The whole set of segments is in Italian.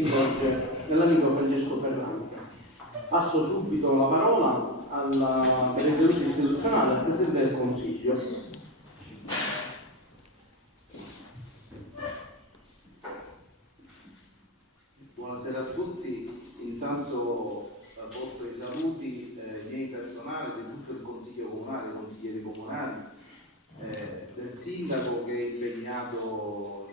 si rivolge nell'amico Francesco Ferrante. Passo subito la parola per il diritto istituzionale al Presidente del Consiglio. Buonasera a tutti, intanto porto i saluti miei personali, di tutto il Consiglio Comunale, i consiglieri comunali, del Sindaco che è impegnato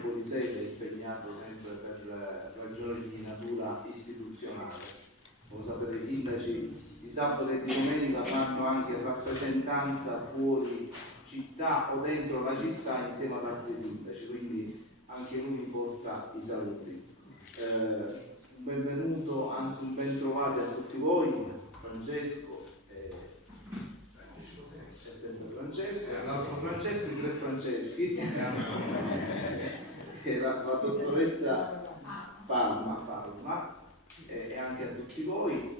fuori sede, è impegnato sempre per ragioni di natura istituzionale. Come sapete, i sindaci di sabato e di domenica fanno anche rappresentanza fuori città o dentro la città insieme ad altri sindaci, quindi anche lui mi porta i saluti. Un benvenuto, anzi un ben trovati a tutti voi, Francesco, è sempre Francesco, e l'altro Francesco, i tre Franceschi, e la dottoressa Palma, e anche a tutti voi.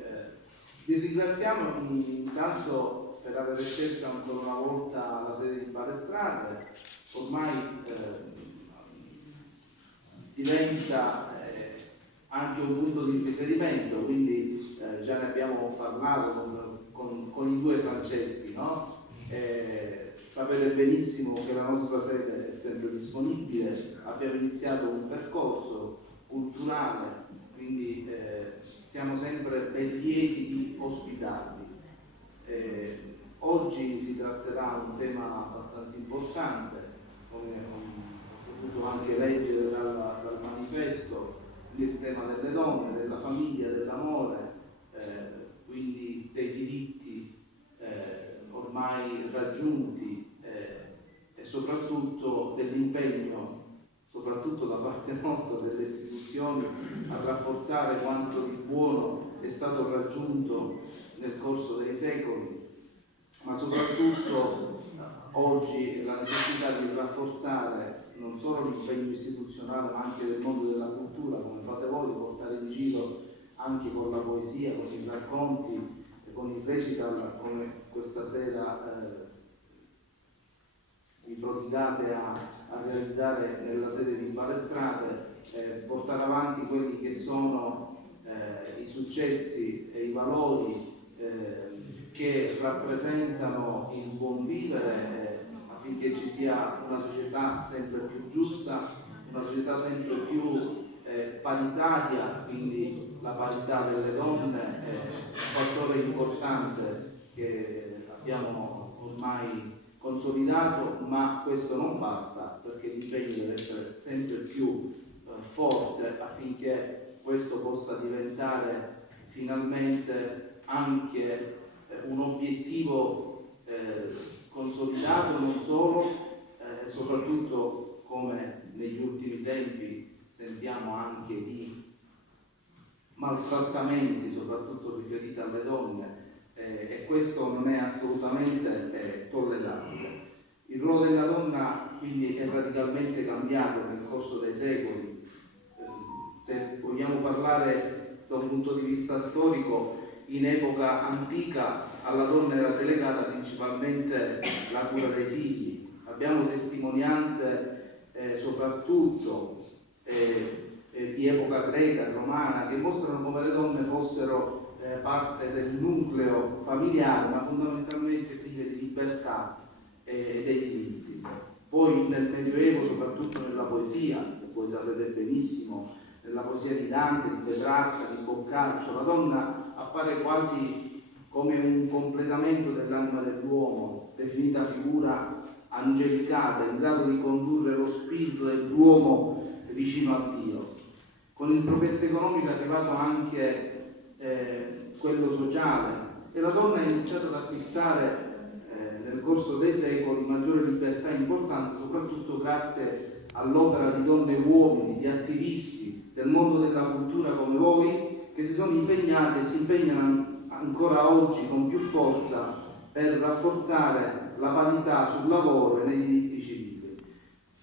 Vi ringraziamo intanto per aver scelto ancora una volta la sede di Balestrate. Ormai diventa anche un punto di riferimento, quindi già ne abbiamo parlato con i due Franceschi, no? Sapete benissimo che la nostra sede è sempre disponibile, abbiamo iniziato un percorso culturale, quindi siamo sempre ben lieti di ospitarvi. Oggi si tratterà un tema abbastanza importante, come ho potuto anche leggere dal manifesto, il tema delle donne, della famiglia, dell'amore, quindi dei diritti ormai raggiunti e soprattutto dell'impegno, soprattutto da parte nostra, delle istituzioni, a rafforzare quanto di buono è stato raggiunto nel corso dei secoli, ma soprattutto oggi la necessità di rafforzare non solo l'impegno istituzionale ma anche del mondo della cultura, come fate voi, di portare in giro anche con la poesia, con i racconti, con il recital, come questa sera vi prodigate a realizzare nella sede di Balestrate, portare avanti quelli che sono i successi e i valori che rappresentano il buon vivere, affinché ci sia una società sempre più giusta, una società sempre più paritaria, quindi la parità delle donne è un fattore importante che abbiamo ormai consolidato, ma questo non basta, perché l'impegno deve essere sempre più forte affinché questo possa diventare finalmente anche un obiettivo consolidato, non solo, soprattutto come negli ultimi tempi sentiamo anche di maltrattamenti, soprattutto riferiti alle donne, e questo non è assolutamente tollerabile. Il ruolo della donna quindi è radicalmente cambiato nel corso dei secoli. Se vogliamo parlare da un punto di vista storico, in epoca antica alla donna era delegata principalmente la cura dei figli. Abbiamo testimonianze soprattutto di epoca greca, romana, che mostrano come le donne fossero parte del nucleo familiare, ma fondamentalmente figlie di libertà e dei diritti. Poi nel Medioevo, soprattutto nella poesia, che voi sapete benissimo, nella poesia di Dante, di Petrarca, di Boccaccio, la donna appare quasi come un completamento dell'anima dell'uomo, definita figura angelicata, in grado di condurre lo spirito dell'uomo vicino a Dio. Con il progresso economico è arrivato anche quello sociale e la donna ha iniziato ad acquistare nel corso dei secoli maggiore libertà e importanza, soprattutto grazie all'opera di donne e uomini, di attivisti del mondo della cultura come voi, che si sono impegnati e si impegnano ancora oggi con più forza per rafforzare la parità sul lavoro e nei diritti civili.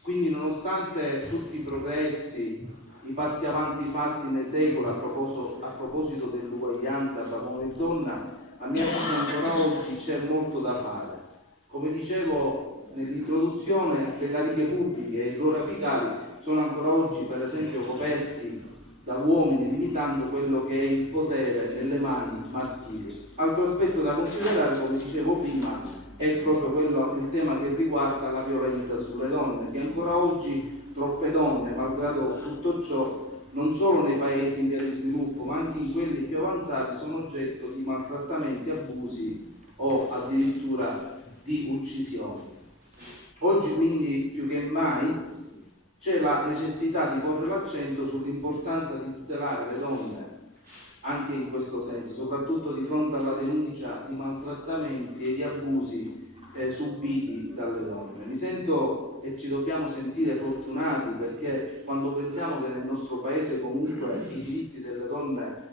Quindi, nonostante tutti i progressi, i passi avanti fatti nei secoli a proposito dell'uguaglianza tra uomo e donna, a mio avviso ancora oggi c'è molto da fare. Come dicevo nell'introduzione, le cariche pubbliche e i loro apicali sono ancora oggi, per esempio, coperti da uomini, limitando quello che è il potere nelle mani maschili. Altro aspetto da considerare, come dicevo prima, è proprio il tema che riguarda la violenza sulle donne, che ancora oggi troppe donne, malgrado tutto ciò, non solo nei paesi in via di sviluppo, ma anche in quelli più avanzati, sono oggetto di maltrattamenti, abusi o addirittura di uccisioni. Oggi quindi più che mai c'è la necessità di porre l'accento sull'importanza di tutelare le donne, anche in questo senso, soprattutto di fronte alla denuncia di maltrattamenti e di abusi subiti dalle donne. Mi sento e ci dobbiamo sentire fortunati, perché quando pensiamo che nel nostro paese comunque i diritti delle donne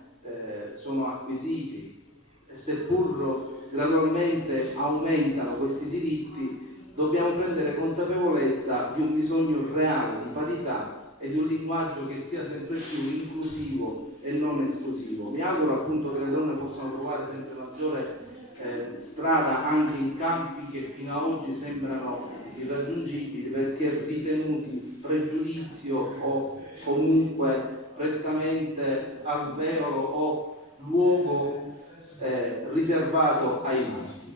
sono acquisiti e seppur gradualmente aumentano questi diritti, dobbiamo prendere consapevolezza di un bisogno reale di parità e di un linguaggio che sia sempre più inclusivo e non esclusivo. Mi auguro appunto che le donne possano trovare sempre maggiore strada anche in campi che fino ad oggi sembrano irraggiungibili, perché ritenuti pregiudizio o comunque prettamente alveolo o luogo riservato ai maschi.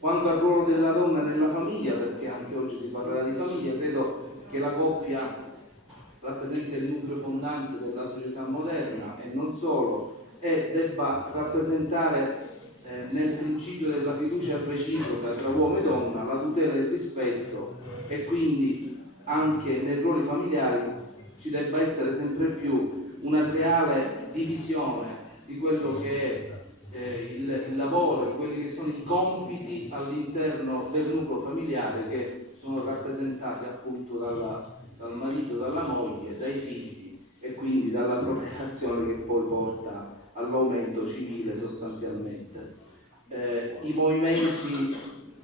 Quanto al ruolo della donna nella famiglia, perché anche oggi si parlerà di famiglia, credo che la coppia rappresenta il nucleo fondante della società moderna e non solo, e debba rappresentare nel principio della fiducia reciproca tra uomo e donna la tutela del rispetto, e quindi anche nei ruoli familiari ci debba essere sempre più una reale divisione di quello che è il lavoro e quelli che sono i compiti all'interno del nucleo familiare, che sono rappresentati appunto dal marito, dalla moglie, dai figli e quindi dalla procreazione, che poi porta all'aumento civile sostanzialmente. I movimenti,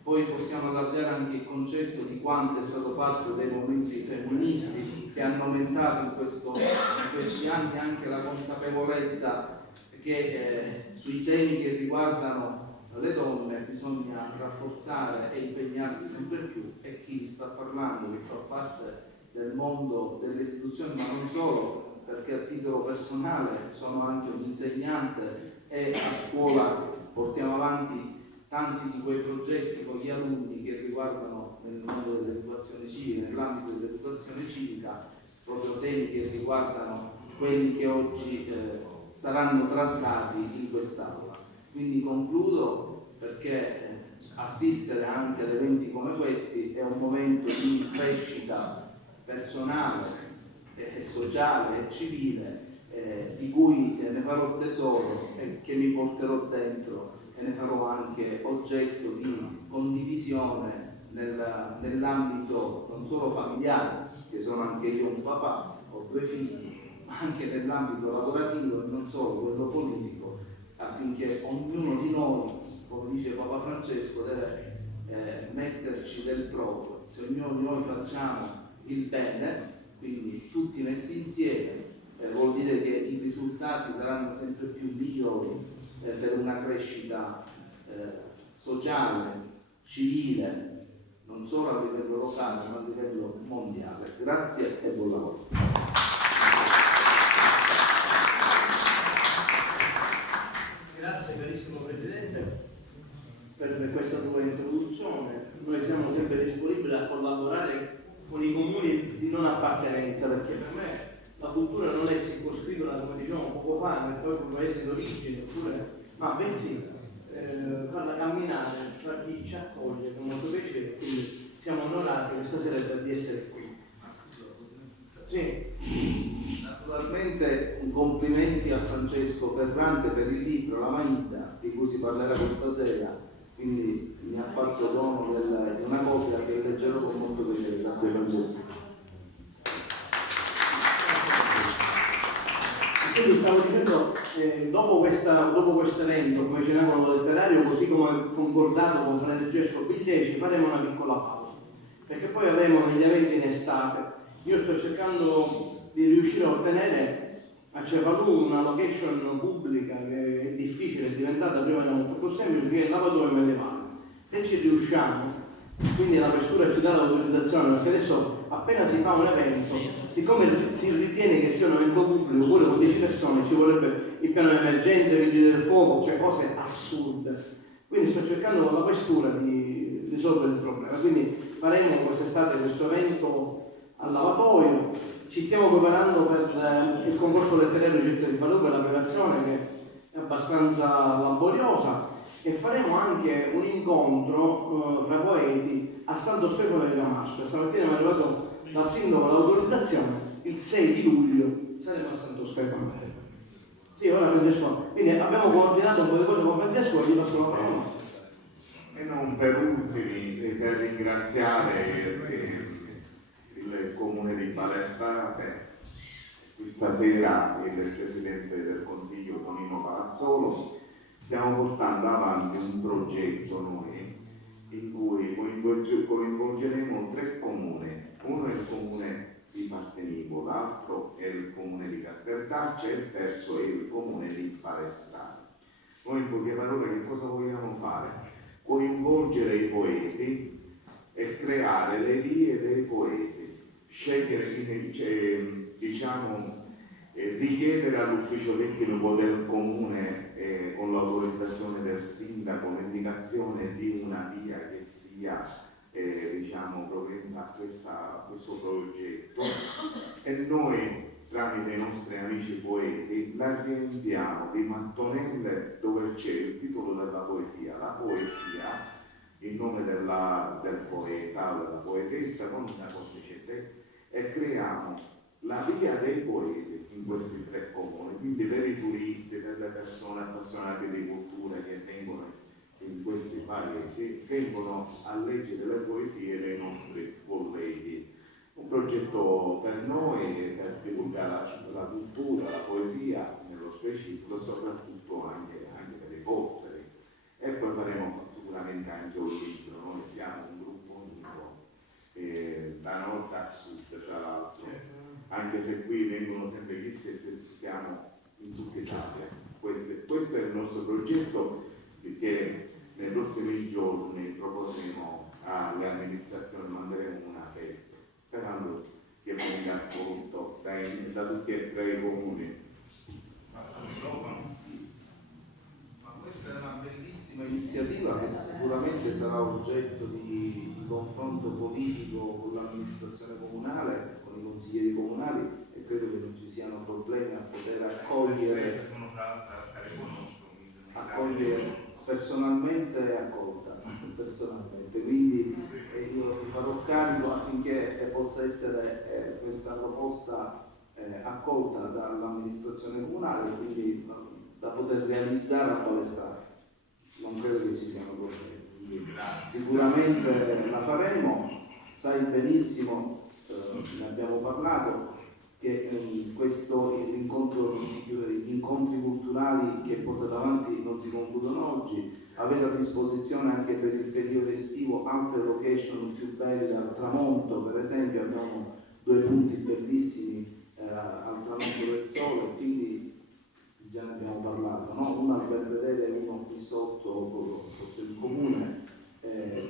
poi possiamo allargare anche il concetto di quanto è stato fatto dai movimenti femministi, che hanno aumentato in questi anni anche la consapevolezza che sui temi che riguardano le donne bisogna rafforzare e impegnarsi sempre più, e chi vi sta parlando, che fa parte del mondo delle istituzioni, ma non solo, perché a titolo personale sono anche un insegnante e a scuola portiamo avanti tanti di quei progetti con gli alunni che riguardano nel mondo dell'educazione civile, nell'ambito dell'educazione civica, proprio temi che riguardano quelli che oggi saranno trattati in quest'aula. Quindi concludo, perché assistere anche ad eventi come questi è un momento di crescita personale, sociale e civile, di cui ne farò tesoro e che mi porterò dentro, e ne farò anche oggetto di condivisione nell'ambito non solo familiare, che sono anche io un papà, ho 2 figli, ma anche nell'ambito lavorativo e non solo quello politico, affinché ognuno di noi, come dice Papa Francesco, deve metterci del proprio. Se ognuno di noi facciamo il bene, quindi tutti messi insieme, vuol dire che i risultati saranno sempre più migliori per una crescita sociale, civile, non solo a livello locale ma a livello mondiale. Grazie e buon lavoro. Grazie carissimo Presidente per questa tua introduzione. Noi siamo sempre disponibili a collaborare con i comuni di non appartenenza, perché per me la cultura non è circoscritta, come dicevamo poco fa, nel proprio paese d'origine, ma bensì farla camminare tra chi ci accoglie con molto piacere, quindi siamo onorati questa sera di essere qui. Sì. Naturalmente complimenti a Francesco Ferrante per il libro La Maida, di cui si parlerà questa sera, quindi mi ha fatto dono di una copia che leggerò con molto piacere. Grazie Francesco. Quindi stavo dicendo, dopo questo evento, come cenacolo letterario, così come concordato con Francesco Biglieci, faremo una piccola pausa, perché poi avremo gli eventi in estate. Io sto cercando di riuscire a ottenere a Cefalù una location pubblica che è difficile, è diventata prima da molto più semplice, che è il lavatoio medievale. Se ci riusciamo, quindi la questura ci dà l'autorizzazione, perché adesso appena si fa un evento, siccome si ritiene che sia un evento pubblico, pure con 10 persone ci vorrebbe il piano di emergenza, i vigili del fuoco, cioè cose assurde. Quindi sto cercando con la questura di risolvere il problema, quindi faremo quest'estate questo evento al lavatoio. Ci stiamo preparando per il concorso letterario Città di Palermo, la preparazione che è abbastanza laboriosa, e faremo anche un incontro fra poeti a Santo Stefano di Damasco. Stamattina mi è arrivato dal sindaco l'autorizzazione, il 6 di luglio saremo a Santo Stefano. Sì, ora Francesco, quindi abbiamo coordinato un po' di cose con Francesco e gli passo la parola. E non per ultimi, per ringraziare il comune di Balestrate. Questa sera il Presidente del Consiglio Tonino Palazzolo stiamo portando avanti un progetto noi in cui coinvolgeremo 3 comuni. Uno è il comune di Partenivo, l'altro è il comune di Casteldaccia e il terzo è il comune di Palestrate. Noi in poche parole che cosa vogliamo fare? Coinvolgere i poeti e creare le vie dei poeti, scegliere, richiedere all'ufficio tecnico del comune con l'autorizzazione del sindaco l'indicazione di una via che sia propensa a questo progetto, e noi tramite i nostri amici poeti la riempiamo di mattonelle dove c'è il titolo della poesia, la poesia, il nome del poeta o della poetessa con una cornice, e creiamo la via dei poeti in questi 3 comuni, quindi per i turisti, per le persone appassionate di cultura che vengono in questi paesi, vengono a leggere le poesie dei nostri colleghi. Un progetto per noi, per divulgare la cultura, la poesia nello specifico, soprattutto anche per i posteri. E poi faremo sicuramente anche un libro. Noi siamo un gruppo unico, da nord a sud tra l'altro, anche se qui vengono sempre gli stessi, siamo in tutta Italia. Questo è il nostro progetto, che nei prossimi giorni proporremo alle amministrazioni, manderemo un appello, sperando che venga accolto da tutti e 3 i comuni. Ma questa è una bellissima iniziativa che sicuramente sarà oggetto di confronto politico con l'amministrazione comunale, con i consiglieri comunali, e credo che non ci siano problemi a poter accogliere personalmente è accolta, personalmente. Quindi io vi farò carico affinché possa essere questa proposta accolta dall'amministrazione comunale, quindi da poter realizzare a Palestrate. Non credo che ci siano problemi, quindi sicuramente la faremo. Sai benissimo, ne abbiamo parlato, che gli incontri culturali che portate avanti non si concludono oggi. Avete a disposizione anche per il periodo estivo altre location più belle al tramonto, per esempio abbiamo 2 punti bellissimi al tramonto del sole, quindi già ne abbiamo parlato, no? Uno al Belvedere e uno qui sotto il comune,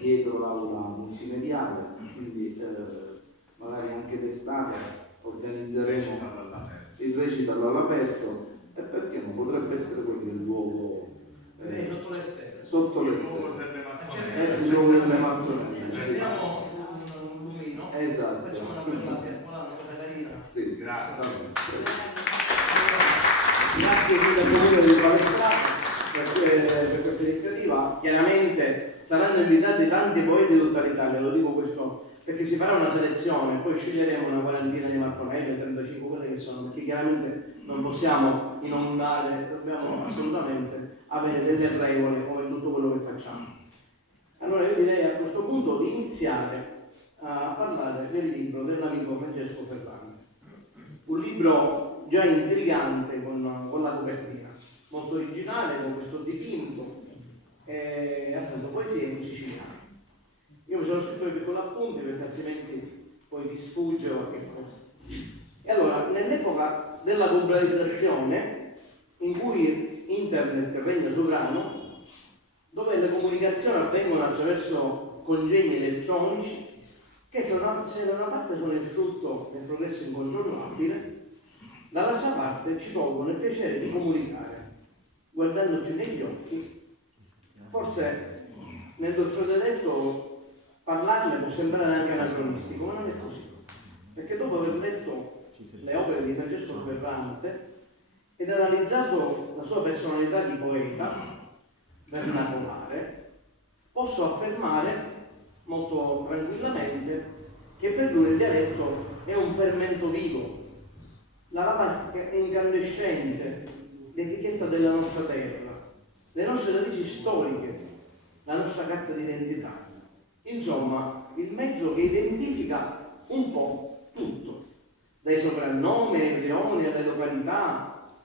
dietro l'aula multimediale, quindi magari anche d'estate organizzeremo il recital all'aperto, e perché non potrebbe essere quello il luogo sotto le stelle, il luogo delle mattonelle. Accendiamo un lumino, Esatto. facciamo una bella cosa carina. Sì, Grazie. Grazie al comune di Palestrate per questa iniziativa. Chiaramente saranno invitati tanti poeti di tutta l'Italia, lo dico questo perché si farà una selezione, poi sceglieremo una quarantina di mattonelle, 35 quelle che sono, perché chiaramente non possiamo inondare, dobbiamo assolutamente avere delle regole come tutto quello che facciamo. Allora io direi a questo punto di iniziare a parlare del libro dell'amico Francesco Ferrante, un libro già intrigante con la copertina, molto originale, con questo dipinto, appunto poesie in siciliano. Io mi sono scritto dei piccoli appunti perché altrimenti poi ti sfugge qualche cosa. E allora, nell'epoca della globalizzazione, in cui internet regna sovrano, dove le comunicazioni avvengono attraverso congegni elettronici che se da una parte sono il frutto del progresso incontrollabile, dall'altra parte ci tolgono il piacere di comunicare, guardandoci negli occhi. Forse nel docente detto parlarne può sembrare anche anacronistico, ma non è così, perché dopo aver letto le opere di Francesco Ferrante ed analizzato la sua personalità di poeta vernacolare, posso affermare molto tranquillamente che per lui il dialetto è un fermento vivo, la lama incandescente, l'etichetta della nostra terra, le nostre radici storiche, la nostra carta d'identità. Insomma, il mezzo che identifica un po' tutto, dai soprannomi ai leoni alle località.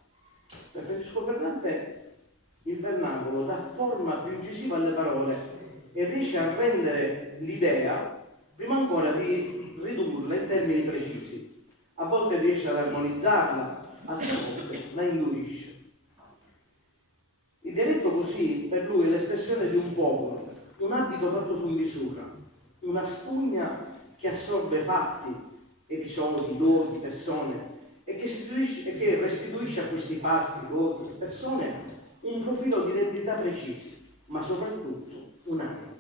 Per Francesco Ferrante il vernacolo dà forma più incisiva alle parole e riesce a rendere l'idea, prima ancora di ridurla in termini precisi. A volte riesce ad armonizzarla, altre volte la indurisce. Il dialetto così per lui è l'espressione di un popolo, un abito fatto su misura, una spugna che assorbe fatti, episodi, luoghi, persone e che restituisce a questi fatti, luoghi, persone un profilo di identità precisi, ma soprattutto un'anima.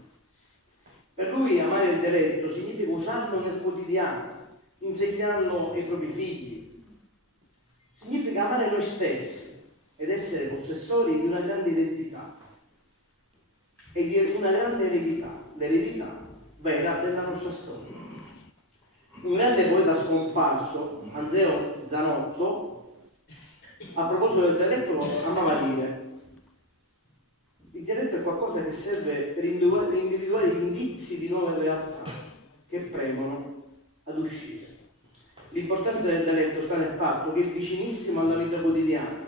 Per lui amare il dialetto significa usarlo nel quotidiano, insegnarlo ai propri figli. Significa amare noi stessi ed essere possessori di una grande identità e di una grande eredità, l'eredità vera della nostra storia. Un grande poeta scomparso, Andrea Zanozzo, a proposito del dialetto amava dire: il dialetto è qualcosa che serve per individuare gli indizi di nuove realtà che premono ad uscire. L'importanza del dialetto sta nel fatto che è vicinissimo alla vita quotidiana,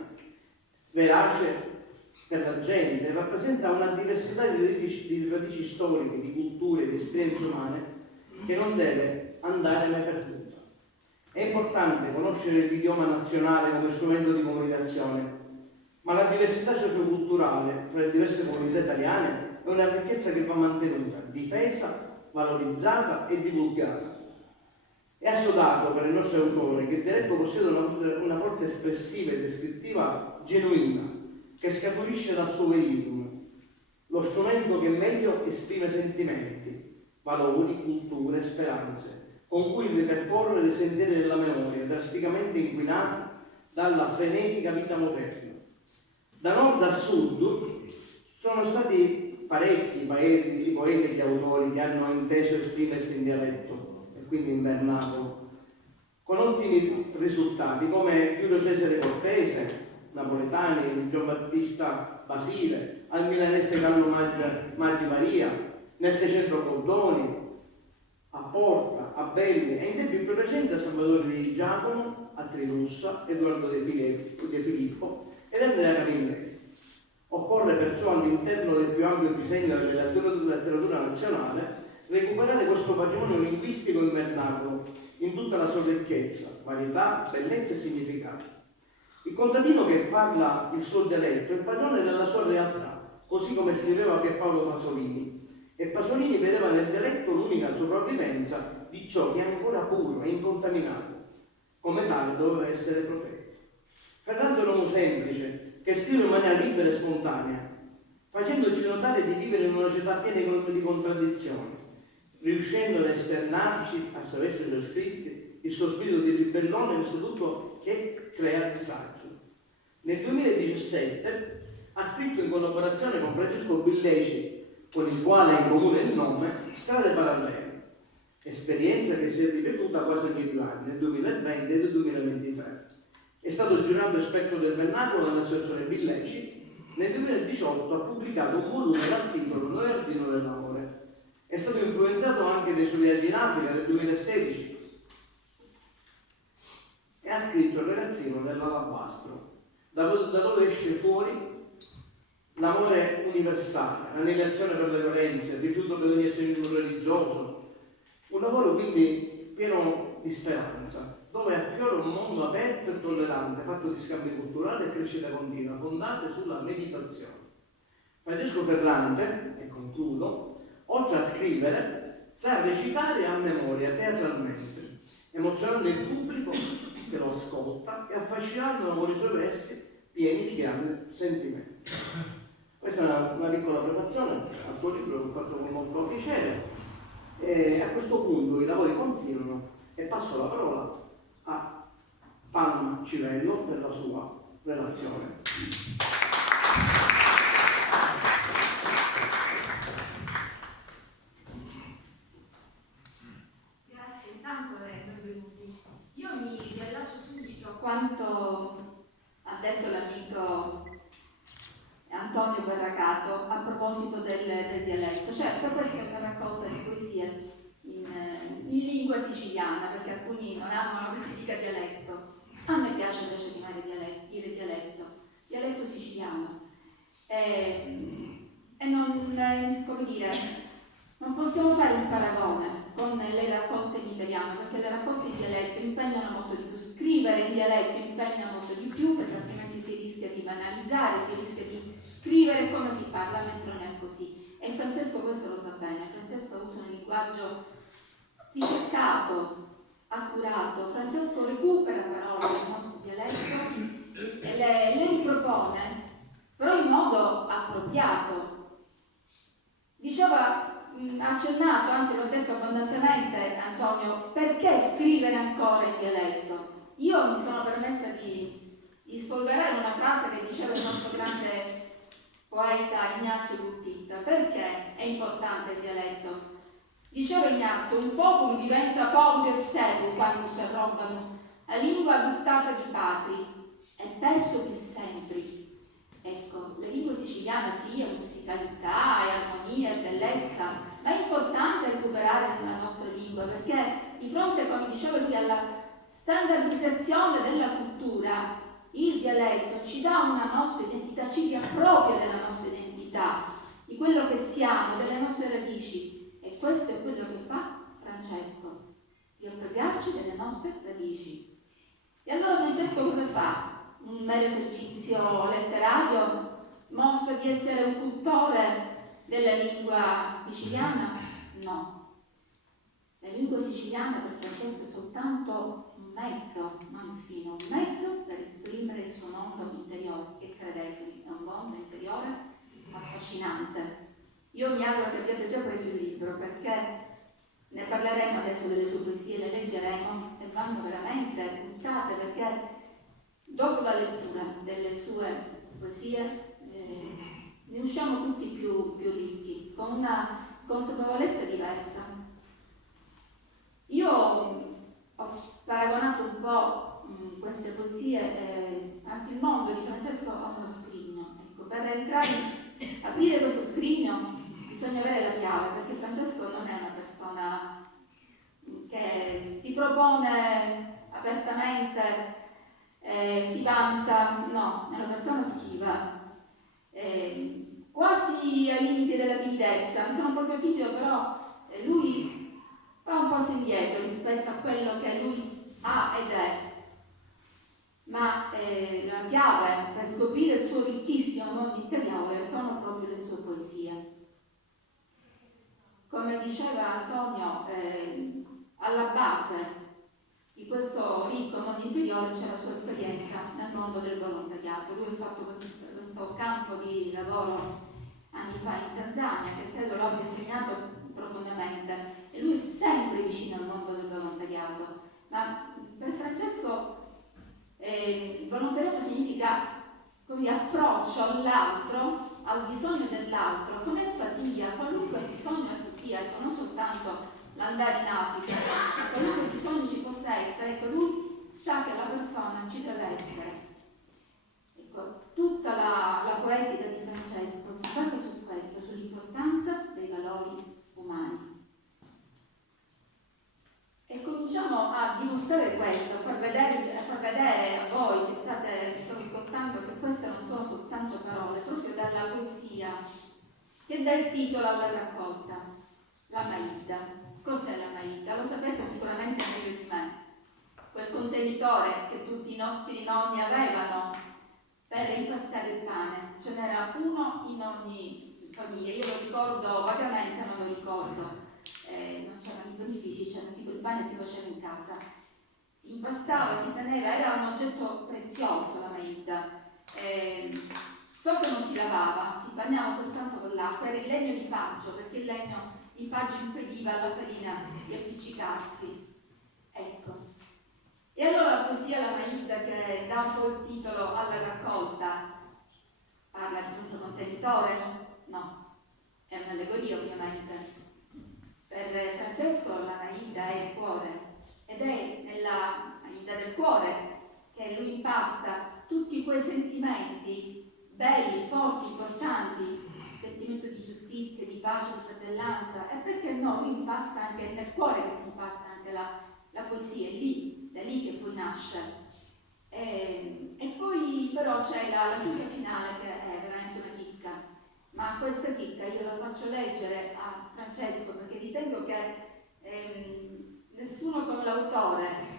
verace per la gente, rappresenta una diversità di radici storiche, di culture, di esperienze umane che non deve andare mai perduta. È importante conoscere l'idioma nazionale come strumento di comunicazione, ma la diversità socioculturale tra le diverse comunità italiane è una ricchezza che va mantenuta, difesa, valorizzata e divulgata. È assodato per il nostro autore che il dialetto possiede una forza espressiva e descrittiva genuina, che scaturisce dal suo verismo, lo strumento che meglio esprime sentimenti, valori, culture, speranze, con cui ripercorrere i sentieri della memoria, drasticamente inquinati dalla frenetica vita moderna. Da nord a sud sono stati parecchi i poeti e gli autori che hanno inteso esprimersi in dialetto e quindi in vernacolo, con ottimi risultati come Giulio Cesare Cortese, napoletani, Giambattista Basile, al milanese Carlo Maggi Maria, nel Seicento Goldoni, a Porta, a Belli e in tempi più recenti a Salvatore di Giacomo, a Trilussa, Edoardo De Filippo ed Andrea Camilleri. Occorre perciò all'interno del più ampio disegno della letteratura nazionale recuperare questo patrimonio linguistico in vernacolo in tutta la sua ricchezza, varietà, bellezza e significato. Il contadino che parla il suo dialetto è padrone della sua realtà, così come scriveva Pierpaolo Pasolini. E Pasolini vedeva nel dialetto l'unica sopravvivenza di ciò che è ancora puro e incontaminato. Come tale doveva essere protetto. Ferrante è un uomo semplice, che scrive in maniera libera e spontanea, facendoci notare di vivere in una società piena di contraddizioni, riuscendo ad esternarci, attraverso i suoi scritti, il suo spirito di ribellione verso tutto che crea disagio. Nel 2017 ha scritto in collaborazione con Francesco Billeci, con il quale ha in comune il nome, Strade Parallele, esperienza che si è ripetuta quasi ogni 2 anni, nel 2020 e nel 2023. È stato giurato esperto del vernacolo dall'assessore Billeci. Nel 2018 ha pubblicato un volume dal titolo Noi Ardino dell'Amore. È stato influenzato anche dai suoi viaggi in Africa del 2016 e ha scritto Il ragazzino dell'alabastro, da dove esce fuori l'amore universale, la negazione per le violenze, il rifiuto per ogni segno religioso. Un lavoro quindi pieno di speranza, dove affiora un mondo aperto e tollerante, fatto di scambi culturali e crescita continua, fondate sulla meditazione. Francesco Ferrante, e concludo, oltre a scrivere, sa recitare a memoria teatralmente, emozionando il pubblico che lo ascolta e affascinandolo con i suoi versi pieni di grande sentimento. Questa è una piccola prefazione al suo libro che ho fatto con molto piacere, e a questo punto i lavori continuano e passo la parola a Palma Civello per la sua relazione. Grazie, intanto benvenuti. Io mi riallaccio subito a quanto ha detto l'amico Antonio Berracato a proposito del dialetto. Certo, questa è una raccolta di poesie in lingua siciliana, perché alcuni non amano che si dica dialetto. A me piace invece dire dialetto siciliano. E non, come dire, non possiamo fare un paragone con le raccolte in italiano, perché le raccolte in dialetto impegnano molto di più. Scrivere in dialetto impegna molto di più, perché altrimenti si rischia di banalizzare, si rischia di scrivere come si parla, mentre non è così. E Francesco questo lo sa bene. Francesco usa un linguaggio ricercato, accurato. Francesco recupera parole del nostro dialetto e le ripropone, però in modo appropriato. Diceva, ha accennato, anzi l'ho detto abbondantemente Antonio, perché scrivere ancora in dialetto? Io mi sono permessa di spolverare una frase che diceva il nostro grande poeta Ignazio Guttitta. Perché è importante il dialetto? Diceva Ignazio, un popolo diventa povero e serio quando si arrobano la lingua buttata di patri e perso per sempre. Ecco, la lingua siciliana sì, è musicalità, è armonia, è bellezza, ma è importante recuperare la nostra lingua, perché di fronte, come diceva lui, alla standardizzazione della cultura, il dialetto ci dà una nostra identità, ci riappropria della nostra identità, di quello che siamo, delle nostre radici. E questo è quello che fa Francesco, riappropriarci delle nostre radici. E allora Francesco cosa fa? Un mero esercizio letterario? Mostra di essere un cultore della lingua siciliana? No. La lingua siciliana per Francesco è soltanto un mezzo, non fine, un mezzo per esprimere il suo mondo interiore, che credetemi, è un mondo interiore affascinante. Io mi auguro che abbiate già preso il libro, perché ne parleremo adesso delle sue poesie, le leggeremo e vanno veramente gustate, perché dopo la lettura delle sue poesie ne usciamo tutti più ricchi, con una consapevolezza diversa. Io ho paragonato un po' queste poesie, anzi il mondo di Francesco a uno scrigno. Ecco, per entrare, aprire questo scrigno bisogna avere la chiave, perché Francesco non è una persona che si propone apertamente, si vanta, no, è una persona schiva, quasi ai limiti della timidezza. Mi sono proprio timido, però lui fa un passo indietro rispetto a quello che lui ha ed è. Ma la chiave per scoprire il suo ricchissimo mondo interiore sono proprio le sue poesie. Come diceva Antonio, alla base di questo ricco mondo interiore c'è la sua esperienza nel mondo del volontariato. Lui ha fatto questo campo di lavoro anni fa in Tanzania, che credo lo abbia segnato profondamente, e lui è sempre vicino al mondo del volontariato. Ma per Francesco il volontariato significa come approccio all'altro, al bisogno dell'altro, con empatia, qualunque bisogno esso sia, ecco, non soltanto l'andare in Africa, ma qualunque bisogno ci possa essere, ecco, lui sa che la persona ci deve essere. Ecco, tutta la poetica di Francesco si basa su questo, sull'importanza dei valori umani. E cominciamo a dimostrare questo, a far vedere a voi che state ascoltando che queste non sono soltanto parole, proprio dalla poesia che dà il titolo alla raccolta, la Maida. Cos'è la Maida? Lo sapete sicuramente meglio di me. Quel contenitore che tutti i nostri nonni avevano per impastare il pane, ce n'era uno in ogni famiglia, io lo ricordo vagamente, ma lo ricordo, non c'erano i panifici, il pane si faceva in casa, si impastava, si teneva, era un oggetto prezioso la maida, so che non si lavava, si bagnava soltanto con l'acqua, era il legno di faggio, perché il legno di faggio impediva alla farina di appiccicarsi, ecco. E allora la poesia La Maida, che dà un po' il titolo alla raccolta, parla di questo contenitore? No, è un'allegoria ovviamente. Per Francesco la Maida è il cuore, ed è nella Maida del cuore che lui impasta tutti quei sentimenti belli, forti, importanti, sentimento di giustizia, di pace, di fratellanza, e perché no, lui impasta anche nel cuore, che si impasta anche la poesia, è lì, da lì che poi nasce. E poi però c'è la chiusa finale, che è veramente una chicca, ma questa chicca io la faccio leggere a Francesco perché ritengo che nessuno con l'autore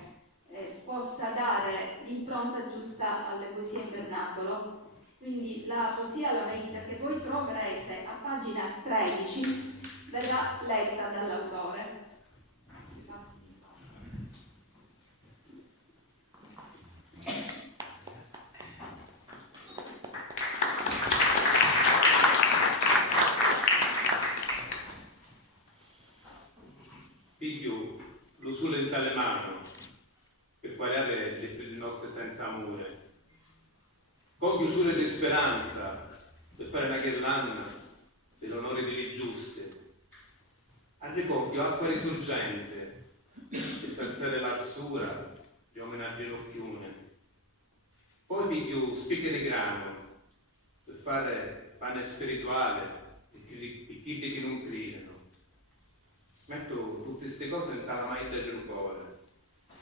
possa dare l'impronta giusta alle poesie in vernacolo. Quindi la poesia La Maida, che voi troverete a pagina 13, verrà letta dall'autore. Figlio, lo sole in tale mano, per guardare le fredde notte senza amore. Voglio sole di speranza, per fare una ghirlanda dell'onore delle giuste. Arricoglio acqua risorgente, e salzare l'arsura di omenaggi l'occhiune. Poi piglio spicche di grano, per fare pane spirituale e chi che non criano. Metto tutte queste cose in tala maida del cuore,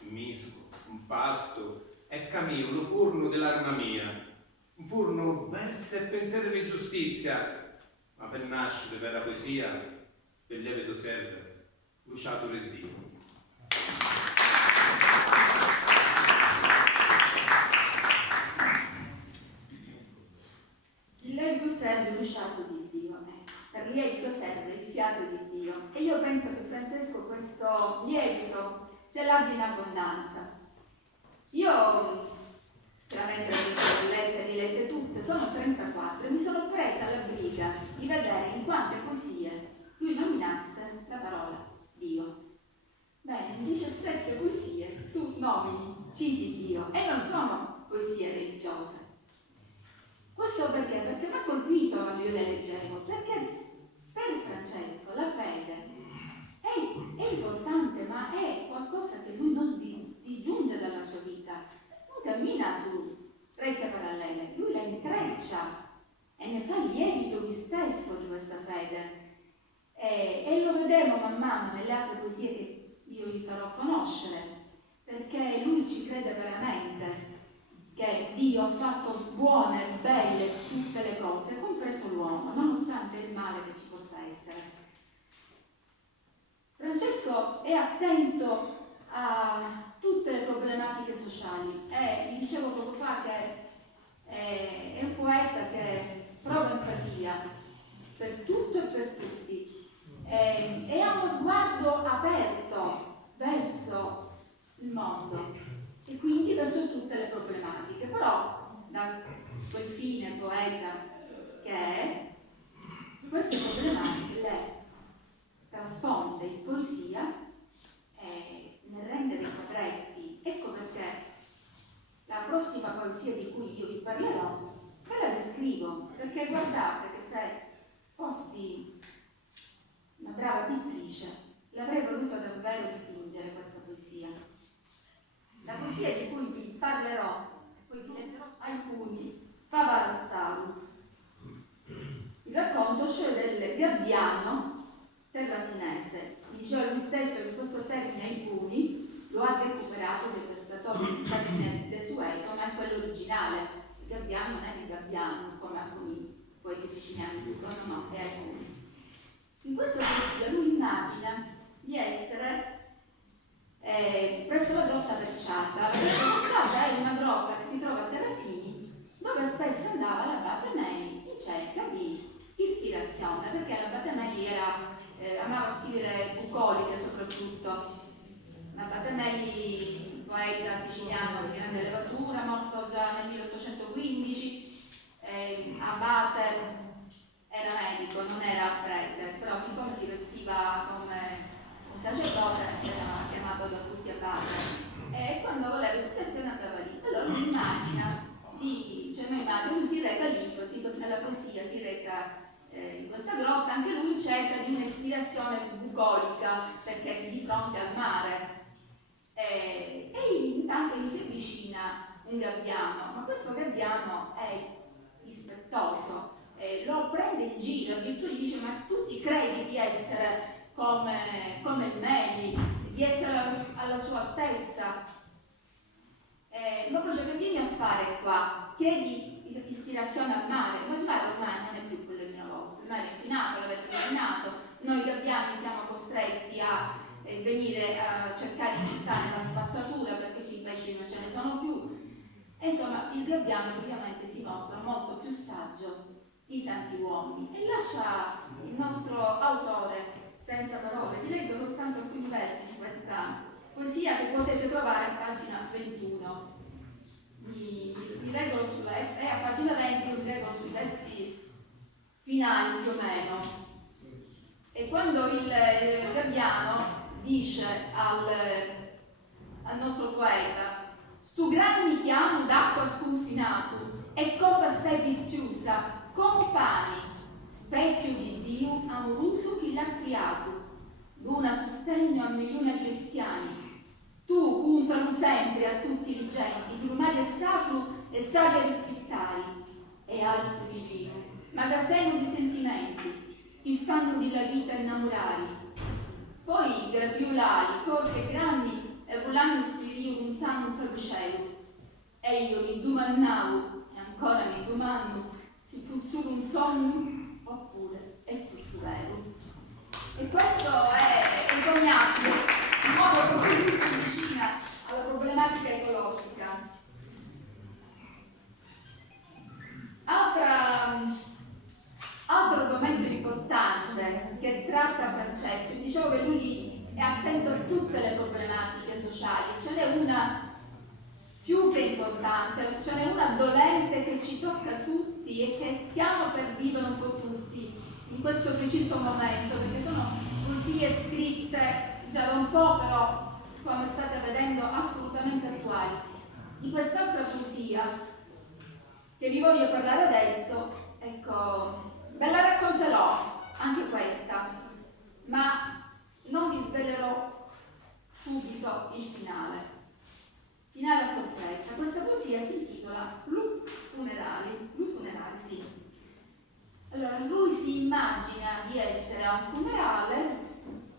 un misco, un pasto, e cammino lo forno dell'arma mia, un forno verso e pensiero di giustizia, ma per nascere vera poesia, per lievito serve, bruciato per Dio. Il lievito serve bruciato di Dio, per lievito serve il fiato di Dio, e io penso che Francesco questo lievito ce l'abbia in abbondanza. Io veramente le sono lette e rilette tutte, sono 34 e mi sono presa la briga di vedere in quante poesie lui nominasse la parola Dio. Bene, in 17 poesie tu nomini, citi Dio, e non sono poesie religiose. Questo perché? Perché mi ha colpito quando io le leggevo, perché per Francesco la fede è importante, ma è qualcosa che lui non disgiunge dalla sua vita, non cammina su rette parallele, lui la intreccia e ne fa lievito lui stesso di questa fede. E lo vedremo man mano nelle altre poesie che io vi farò conoscere, perché lui ci crede veramente che Dio ha fatto buone, belle tutte le cose, compreso l'uomo, nonostante il male che ci possa essere. Francesco è attento a tutte le problematiche sociali e vi dicevo poco fa che è un poeta che prova empatia per tutto e per tutti e ha uno sguardo aperto verso il mondo e quindi verso tutte le problematiche, però da quel fine poeta che è, queste problematiche le trasfonde in poesia e ne rende dei quadretti. Ecco perché la prossima poesia di cui io vi parlerò ve la descrivo, perché guardate che se fossi una brava pittrice l'avrei voluto davvero dipingere questa poesia. La poesia di cui vi parlerò e poi vi leggerò alcuni fa Vartaru. Il racconto cioè del gabbiano terrasinese. Diceva lui stesso che questo termine ai Puni lo ha recuperato da questo termine desueto, ma è quello originale. Il gabbiano non è il gabbiano come alcuni poeti siciliani dicono, no, è ai Puni. In questa poesia lui immagina di essere presso la grotta Verciata. La grotta Verciata è una grotta che si trova a Terrasini, dove spesso amava scrivere bucoliche soprattutto. Abate Melli, poeta siciliano di grande levatura, morto già nel 1815, Abate era medico, non era prete, però siccome si vestiva come un sacerdote era chiamato da tutti Abate, e quando voleva ispirazione andava lì. Allora lui immagina, lui si reca lì, così nella poesia si reca in questa grotta, anche lui cerca di un'ispirazione bucolica perché è di fronte al mare. E intanto gli si avvicina un gabbiano, ma questo gabbiano è dispettoso, lo prende in giro, addirittura gli dice: ma tu ti credi di essere come il Meli, di essere alla sua altezza? Ma poi che vieni a fare qua? Chiedi ispirazione al mare, ma il mare ormai non è più quello di una volta, il mare è inquinato, l'avete inquinato, noi gabbiani siamo costretti a venire a cercare in città nella spazzatura perché qui i pesci non ce ne sono più. E insomma il gabbiano ovviamente si mostra molto più saggio di tanti uomini e lascia il nostro autore senza parole. Vi leggo soltanto alcuni versi di questa poesia che potete trovare a pagina 21. Vi leggo è a pagina 20, vi leggo sui versi finali più o meno. E quando il gabbiano dice al nostro poeta: stu grandi chiamo d'acqua sconfinato, e cosa sei viziosa, compani, specchio di Dio amoroso chi l'ha creato, dona sostegno a milioni di cristiani. Tu cumplano sempre a tutti i genti, il mare è sacro e savi a rispettare, e alto divino, ma da seno di sentimenti, che fanno della vita innamorare. Poi graviolari, forti e grandi, e volando spirito lontano per il cielo. E io mi domandavo, e ancora mi domando, se fu solo un sogno oppure è tutto vero. E questo è il cognato, il modo con cui si avvicina alla problematica ecologica. Altro argomento importante che tratta Francesco, dicevo che lui è attento a tutte le problematiche sociali, ce n'è una più che importante, ce n'è una dolente che ci tocca tutti e che stiamo per vivere un po' tutti in questo preciso momento, perché sono poesie scritte già da un po', però come state vedendo assolutamente attuali. Di quest'altra poesia che vi voglio parlare adesso, ecco, ve la racconterò anche questa, ma non vi svelerò subito il finale a sorpresa. Questa poesia si intitola Blu funerali, sì. Allora, lui si immagina di essere a un funerale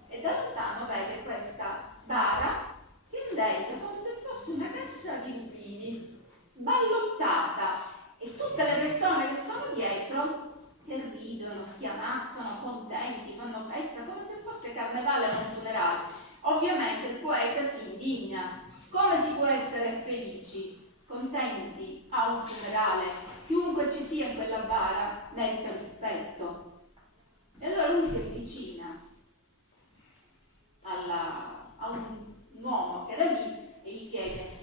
e da lontano vede questa bara che ondeggia come se fosse una cassa di lupini, sballottata, e tutte le persone che sono dietro che ridono, schiamazzano, contenti, fanno festa, come se fosse carnevale a un funerale. Ovviamente il poeta si indigna. Come si può essere felici, contenti a un funerale? Chiunque ci sia in quella bara merita rispetto. E allora lui si avvicina a un uomo che era lì e gli chiede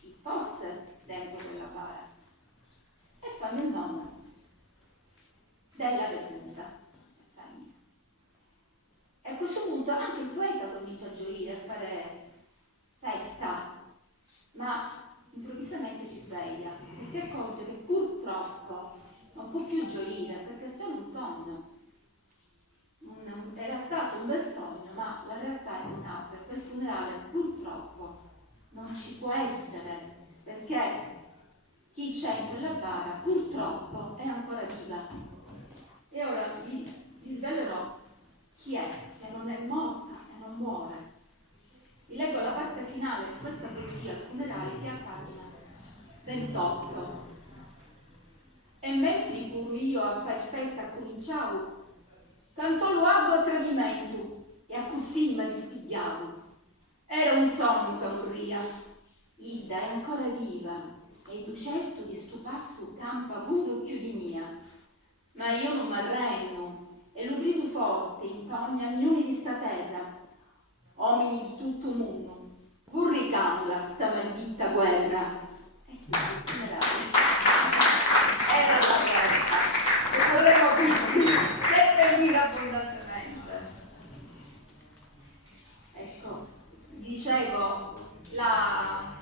chi fosse dentro quella bara. E fanno il nome della defunta. E a questo punto anche il poeta comincia a gioire, a fare festa, ma improvvisamente si sveglia e si accorge che purtroppo non può più gioire perché è solo un sogno. Era stato un bel sogno, ma la realtà è un'altra. Per il funerale purtroppo non ci può essere, perché chi c'è in quella bara purtroppo è ancora viva. E ora vi svelerò chi è, che non è morta e non muore. Vi leggo la parte finale di questa poesia al funerale, che è a pagina 28. E mentre pure io a fare festa cominciavo, tanto lo abbo a tradimento e a così me ne spigliavo. Era un sogno che morria, Ida è ancora viva e tu certo di sto passo campa pure più di mia. Ma io non m'arrendo e lo grido forte intorno agli uni di sta terra, uomini di tutto il mondo, pur ricambla sta maledetta guerra. Era la guerra, e vorremmo tutti seppellire abbondantemente. Ecco, vi dicevo, la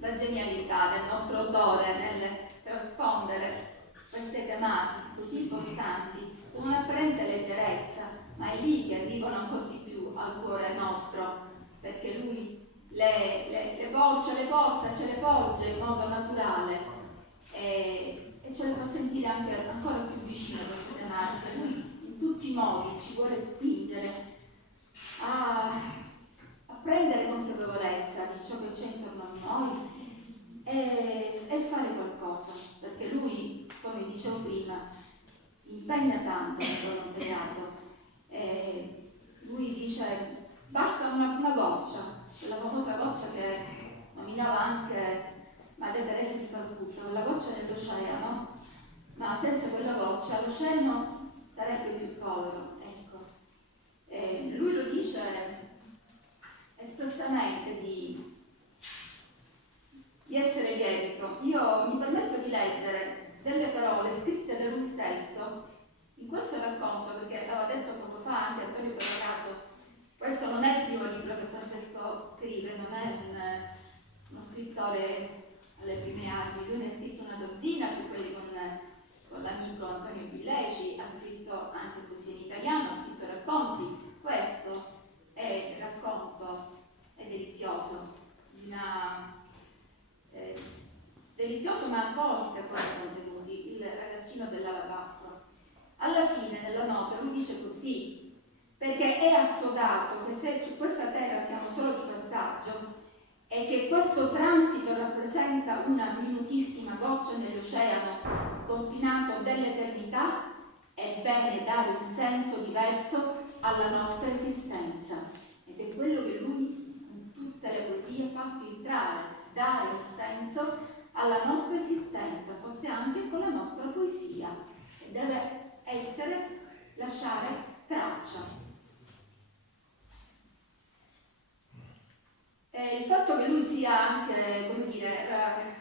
genialità del nostro autore nel traspondere queste tematiche così importanti con un'apparente leggerezza, ma è lì che arrivano ancora di più al cuore nostro, perché lui le porta, ce le porge in modo naturale e ce le fa sentire anche ancora più vicine a queste tematiche. Lui in tutti i modi ci vuole spingere a prendere consapevolezza di ciò che c'è intorno a noi e fare qualcosa, perché lui, come dicevo prima, si impegna tanto nel volontariato. Lui dice basta una goccia, quella famosa goccia che nominava anche Maria Teresa di Calcutta, la goccia nell'oceano, ma senza quella goccia l'oceano sarebbe più povero. Ecco. Lui lo dice espressamente di essere lievito. Io mi permetto di leggere delle parole scritte da lui stesso in questo racconto, perché aveva detto poco fa anche Antonio Perorato, questo non è il primo libro che Francesco scrive, non è uno scrittore alle prime armi, lui ne ha scritto una dozzina, più quelli con l'amico Antonio Villeci, ha scritto anche poesia in italiano, ha scritto racconti. Questo è il racconto, è delizioso, delizioso ma forte come contenuti, il ragazzino dell'alabastro. Alla fine della nota lui dice così, perché è assodato che se su questa terra siamo solo di passaggio e che questo transito rappresenta una minutissima goccia nell'oceano sconfinato dell'eternità, è bene dare un senso diverso alla nostra esistenza. Ed è quello che lui in tutte le poesie fa filtrare, dare un senso alla nostra esistenza, forse anche con la nostra poesia, e deve lasciare traccia. Il fatto che lui sia anche, come dire,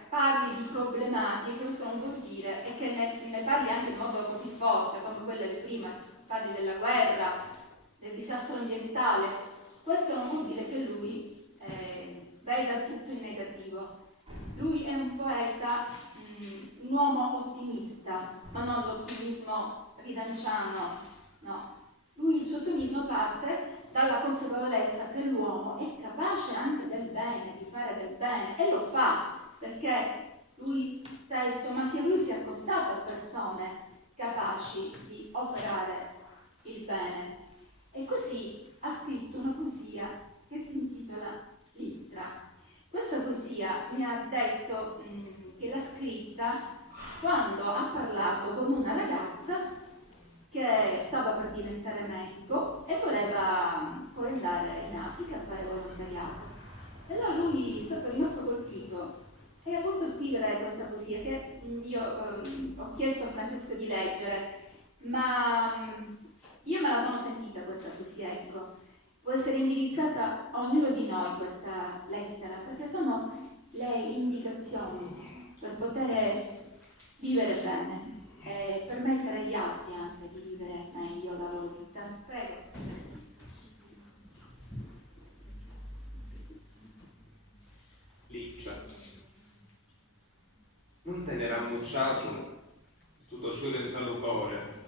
parli di problematiche, questo non vuol dire, e che ne parli anche in modo così forte, come quello del prima, parli della guerra, del disastro ambientale, questo non vuol dire che lui veda tutto in negativo. Lui è un poeta, un uomo ottimista, ma non l'ottimismo ridanciano, no. Lui, il suo ottimismo parte dalla consapevolezza che l'uomo è capace anche del bene, di fare del bene, e lo fa, perché lui stesso, ma sia lui si è accostato a persone capaci di operare il bene. E così ha scritto una poesia che si intitola Littra. Questa poesia mi ha detto che l'ha scritta quando ha parlato con una ragazza che stava per diventare medico e voleva poi andare in Africa a fare volontariato. E allora lui è stato rimasto colpito e ha voluto scrivere questa poesia che io ho chiesto a Francesco di leggere, ma io me la sono sentita questa poesia, ecco. Può essere indirizzata a ognuno di noi questa lettera, perché sono le indicazioni per poter vivere bene e permettere agli altri anche di vivere meglio la loro vita. Prego. Liccia. Non te ne rammucciato sto dolce del tuo cuore,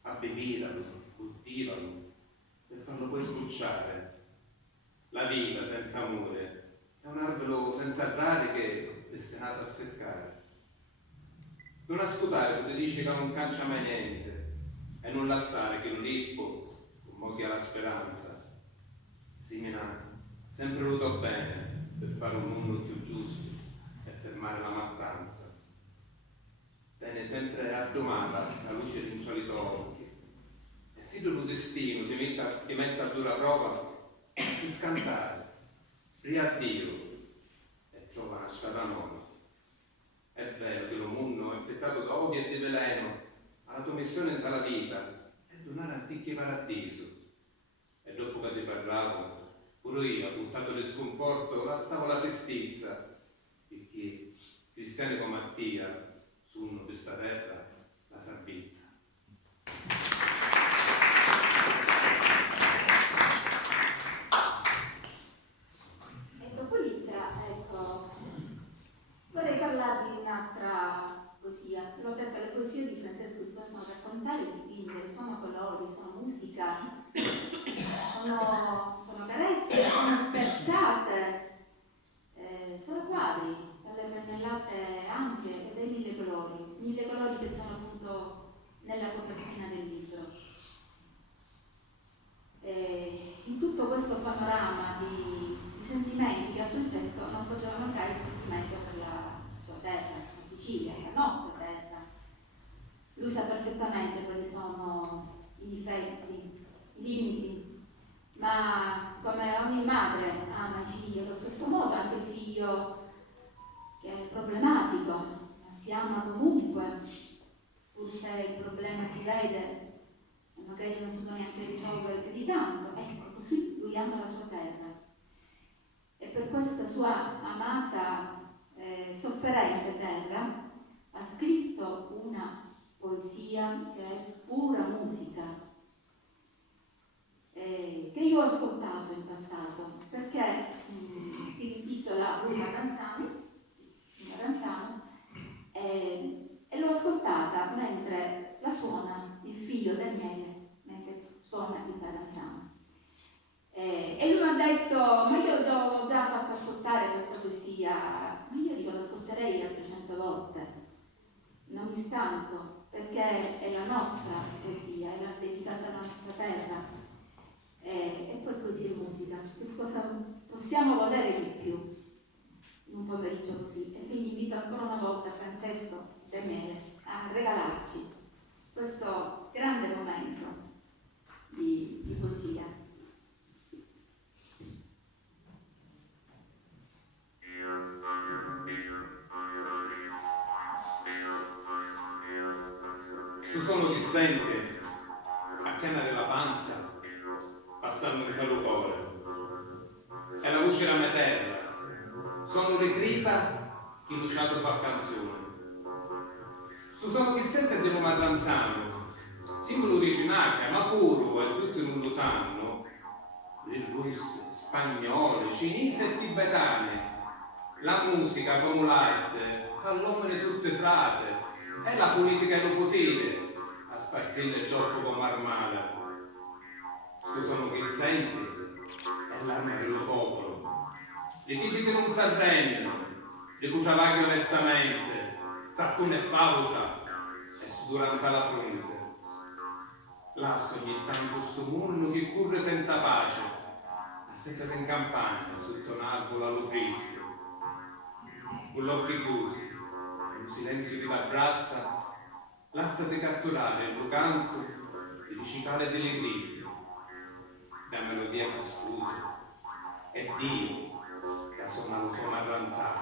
abbevitalo, coltivalo, per farlo poi sprucciare. La vita senza amore è un albero senza radiche che è destinato a seccare. Non ascoltare quando dice che non cancia mai niente e non lasciare che un lippo, come chi ha la speranza, si mina sempre voluto bene per fare un mondo più giusto e fermare la mattanza. Tiene sempre addomata sta luce di un solito occhio e se il tuo destino ti mette a dura prova, ti scantare, riaddio e trova una strada nuova. È vero che lo mondo è affettato da odio e di veleno, alla tua missione dalla vita, è non era antichi paradiso. E dopo che ti parlavo, pure io, buttato di sconforto, lassavo la tristezza, perché cristiani come Mattia sono di questa terra la salvezza. Ecco, Politra, ecco, vorrei parlarvi di un'altra poesia. L'ho detto, le poesie di Francesco si possono raccontare e dipingere, sono colori, sono musica, sono carezze, sono scherzate, sono quadri, dalle pennellate ampie e dei mille colori che sono appunto nella copertina del libro. In tutto questo panorama di sentimenti che a Francesco non poteva mancare il sentimento per la sua terra, la Sicilia, la nostra terra. Lui sa perfettamente quali sono i difetti, i limiti, ma come ogni madre ama i figli, allo stesso modo anche il figlio che è problematico, si ama comunque, pur se il problema si vede e magari non si può neanche risolvere più di tanto. Ecco, così lui ama la sua terra. E per questa sua amata, sofferente terra ha scritto una poesia che è pura musica, che io ho ascoltato in passato, perché si intitola Una Ranzano, e l'ho ascoltata mentre la suona il figlio Daniele, mentre suona il Paranzano. E lui mi ha detto, ma io l'ho già fatto ascoltare questa poesia, ma io dico l'ascolterei altre 100 volte, non mi stanco, perché è la nostra poesia, è dedicata alla nostra terra, e poi poesia e musica, che cosa possiamo volere di più in un pomeriggio così? E quindi invito ancora una volta Francesco Daniele a regalarci questo grande momento di poesia. Tu sono chi sente a chiamare la panza passando il cuore, e la voce della mia terra, sono le grida che Luciato fa canzone. Tu sono chi sente di Roma Tranzano, simbolo originario, ma puro e tutti non lo sanno, le russe, spagnole, cinesi e tibetane. La musica come l'arte fa l'uomo di tutte frate, e la politica e lo potere a spartire il gioco come armale. Tu sono chi sente è l'arma dello popolo, di chi che non si arrendono, di cui travagliano onestamente, saccone e faucia e durante la fronte. Lasso ogni tanto sto mondo che corre senza pace, assettato in campagna sotto un albero allo fresco, con gli occhi chiusi e un silenzio che t'abbraccia, lasciati catturare il tuo canto di cicale delle grida, da melodia che scude, e Dio che suona lo suono arranzato.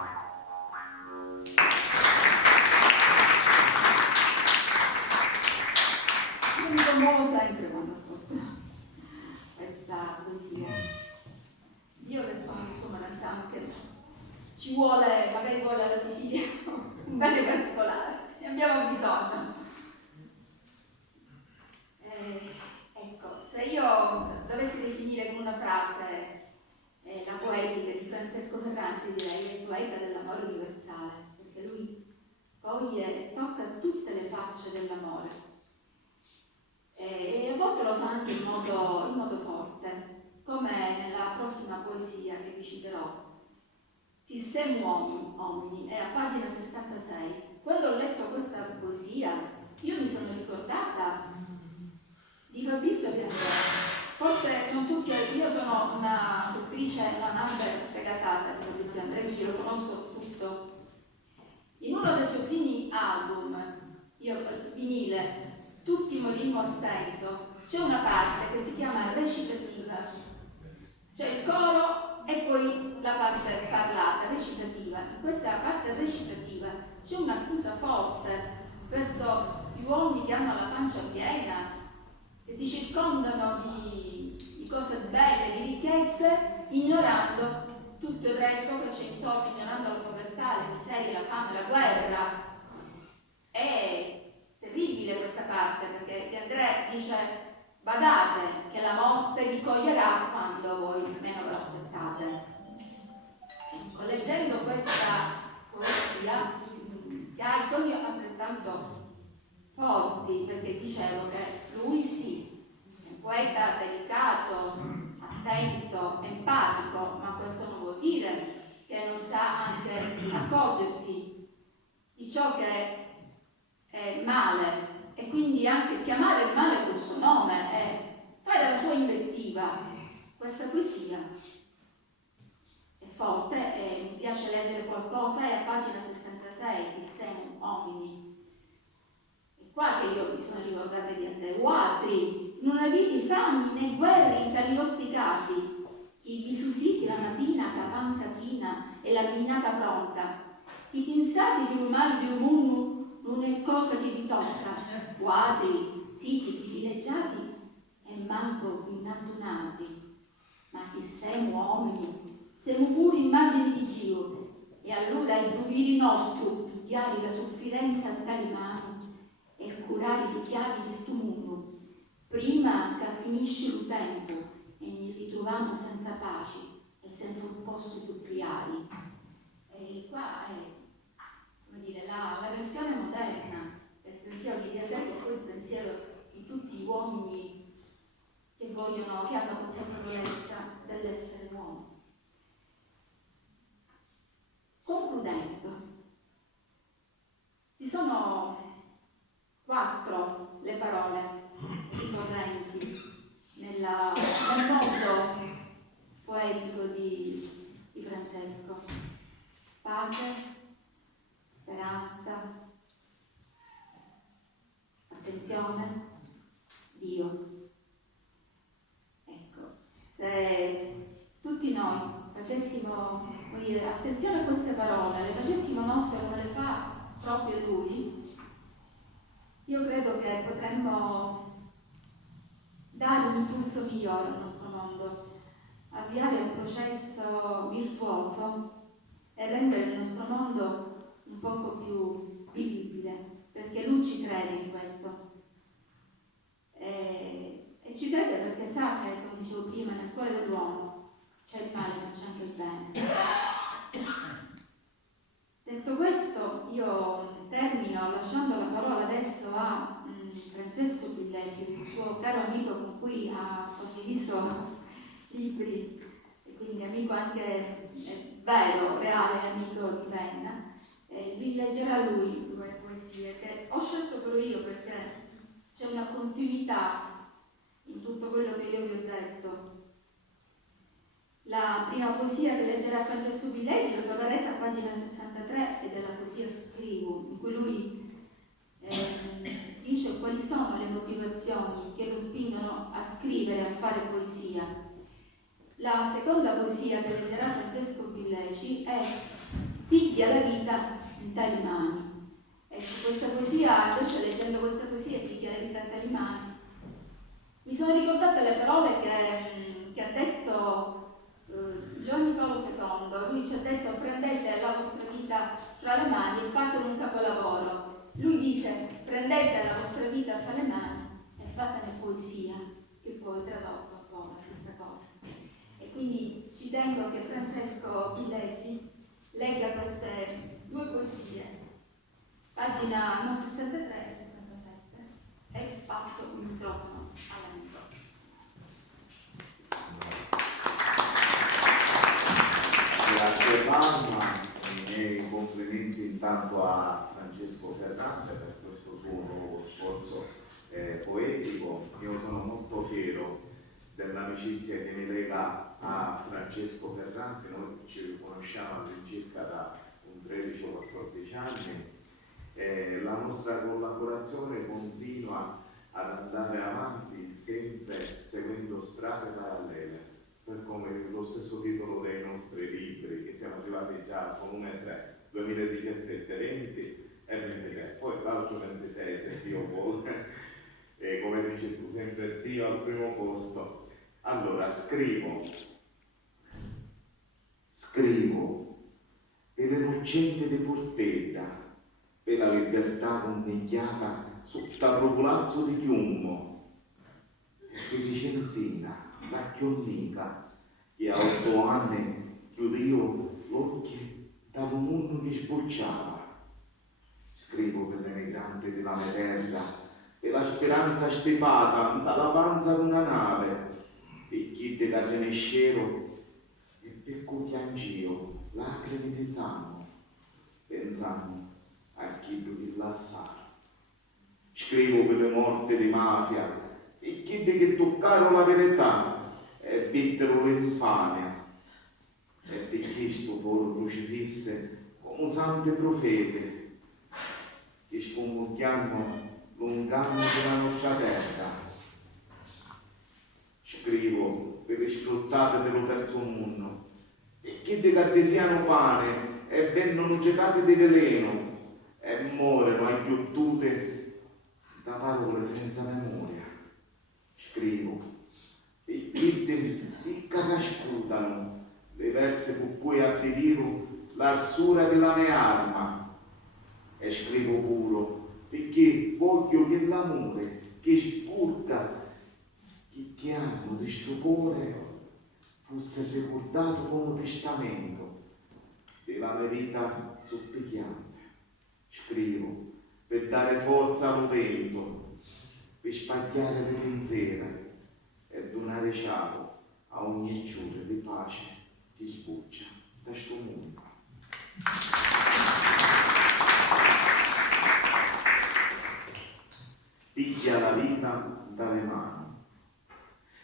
Io mi commuovo sempre quando ascolto questa poesia. Io che sono Maranzano, che ci vuole, magari vuole alla Sicilia un bene particolare, ne abbiamo bisogno. Ecco, se io dovessi definire con una frase la poetica di Francesco Ferrante, direi è il poeta dell'amore universale, perché lui coglie e tocca tutte le facce dell'amore. E a volte lo fa anche in modo forte, come nella prossima poesia che vi citerò. Si siamo uomini, è a pagina 66. Quando ho letto questa poesia, io mi sono ricordata di Fabrizio Pirandello. Forse non tutti, io sono una lettrice, una amante sfegatata di Fabrizio André, quindi lo conosco tutto. In uno dei suoi primi album, vinile, Tutti morimmo a stento, c'è una parte che si chiama recitativa, c'è il coro e poi la parte parlata, recitativa. In questa parte recitativa c'è un'accusa forte verso gli uomini che hanno la pancia piena, che che si circondano di cose belle, di ricchezze, ignorando tutto il resto che c'è intorno, ignorando la povertà, le miserie, la fame, la guerra. È terribile questa parte, perché De André dice: badate che la morte vi coglierà quando voi meno ve l'aspettate. Ecco, leggendo questa poesia che ha i toni altrettanto forti, perché dicevo che lui sì, è un poeta delicato, attento, empatico, ma questo non vuol dire che non sa anche accorgersi di ciò che è male e quindi anche chiamare il male col suo nome e fare la sua invettiva. Questa poesia è forte e mi piace leggere qualcosa, è a pagina 66, Sissem Homini. È qua che io mi sono ricordata di te. Uatri, non avete fami né guerre in tali vostri casi, chi vi susiti la mattina a panza china e la bignata pronta, chi pensate di un male di un mondo non è cosa che vi tocca, quadri, siti privilegiati e manco innattunati, ma se siamo uomini, siamo pure immagini di Dio, e allora i doveri nostri pigliare la sofferenza a tali mani e curare i chiavi di sto mondo, prima che finisce il tempo e ne ritroviamo senza pace e senza un posto più chiari. E qua è, come dire, la versione moderna del pensiero di Diadelli e poi il pensiero di tutti gli uomini che vogliono, che hanno consapevolezza dell'essere uomo. Concludendo, ci sono 4 le parole ricorrenti nel mondo poetico di Francesco: pace, speranza, attenzione, Dio. Ecco, se tutti noi facessimo attenzione a queste parole, le facessimo nostre come le fa proprio lui, io credo che potremmo dare un impulso migliore al nostro mondo, avviare un processo virtuoso e rendere il nostro mondo un poco più vivibile, perché lui ci crede in questo. E ci crede perché sa che, come dicevo prima, nel cuore dell'uomo c'è il male ma c'è anche il bene. Detto questo, io termino lasciando la parola adesso a Francesco Billeci, il suo caro amico con cui ha condiviso libri e quindi amico anche vero, reale amico di Penna. Vi leggerà lui 2 poesie che ho scelto però io perché c'è una continuità in tutto quello che io vi ho detto. La prima poesia che leggerà Francesco Billeci la troverete a pagina 63 ed è la poesia Scrivo, in cui lui dice quali sono le motivazioni che lo spingono a scrivere, a fare poesia. La seconda poesia che leggerà Francesco Billeci è Piglia la vita in tali mani. Ecco, questa poesia, invece leggendo questa poesia, Piglia la vita in tali mani, mi sono ricordate le parole che ha detto Giovanni Paolo II. Lui ci ha detto: prendete la vostra vita fra le mani e fatene un capolavoro. Lui dice: prendete la vostra vita fra le mani e fatene poesia, che poi tradotto un po' la stessa cosa. E quindi ci tengo che Francesco Billeci legga queste 2 poesie, pagina 63 e 77, e passo il microfono all'amico. Grazie mamma, i miei complimenti intanto a Francesco Ferrante per questo suo nuovo sforzo poetico. Io sono molto fiero dell'amicizia che mi lega a Francesco Ferrante. Noi ci conosciamo all'incirca da un 13 o 14 anni. La nostra collaborazione continua ad andare avanti sempre seguendo strade parallele, per come lo stesso titolo dei nostri libri, che siamo arrivati già al volume 3, 2017, 20 e 23, poi l'altro 26 se Dio vuole. e come dici tu sempre Dio al primo posto. Allora scrivo per le lucente di Portella, per la libertà connegliata sotto il popolazzo di Chiummo, per Vicenzina, la chionnica, che a 8 anni chiudevo l'occhio dal mondo che sbocciava. Scrivo per l'emigrante della mia terra, per la speranza stepata dalla panza di una nave, per chi te la genescero e per cui piangio lacrime di sangue, pensando a chi più rilassare. Scrivo per le morte di mafia e chi che toccarono la verità e vittero l'infamia, e per chi sto polo crocifisse come sante profete che sconvolchiamo lontano della nostra terra. Scrivo per le sfruttate dello terzo mondo e chi di cartesiano pane e vengono giocate di veleno e muoiono aiutute da parole senza memoria. Scrivo e chi di cascutano le verse con cui abbivivo l'arsura della mia arma. E scrivo puro perché voglio che l'amore che spurca che hanno di stupore fosse ricordato come testamento della mia vita supplicante. Scrivo per dare forza al vento, per spagliare le pensiere e donare ciao a ogni giorno di pace che sbuccia da sto mondo. Piglia la vita dalle mani.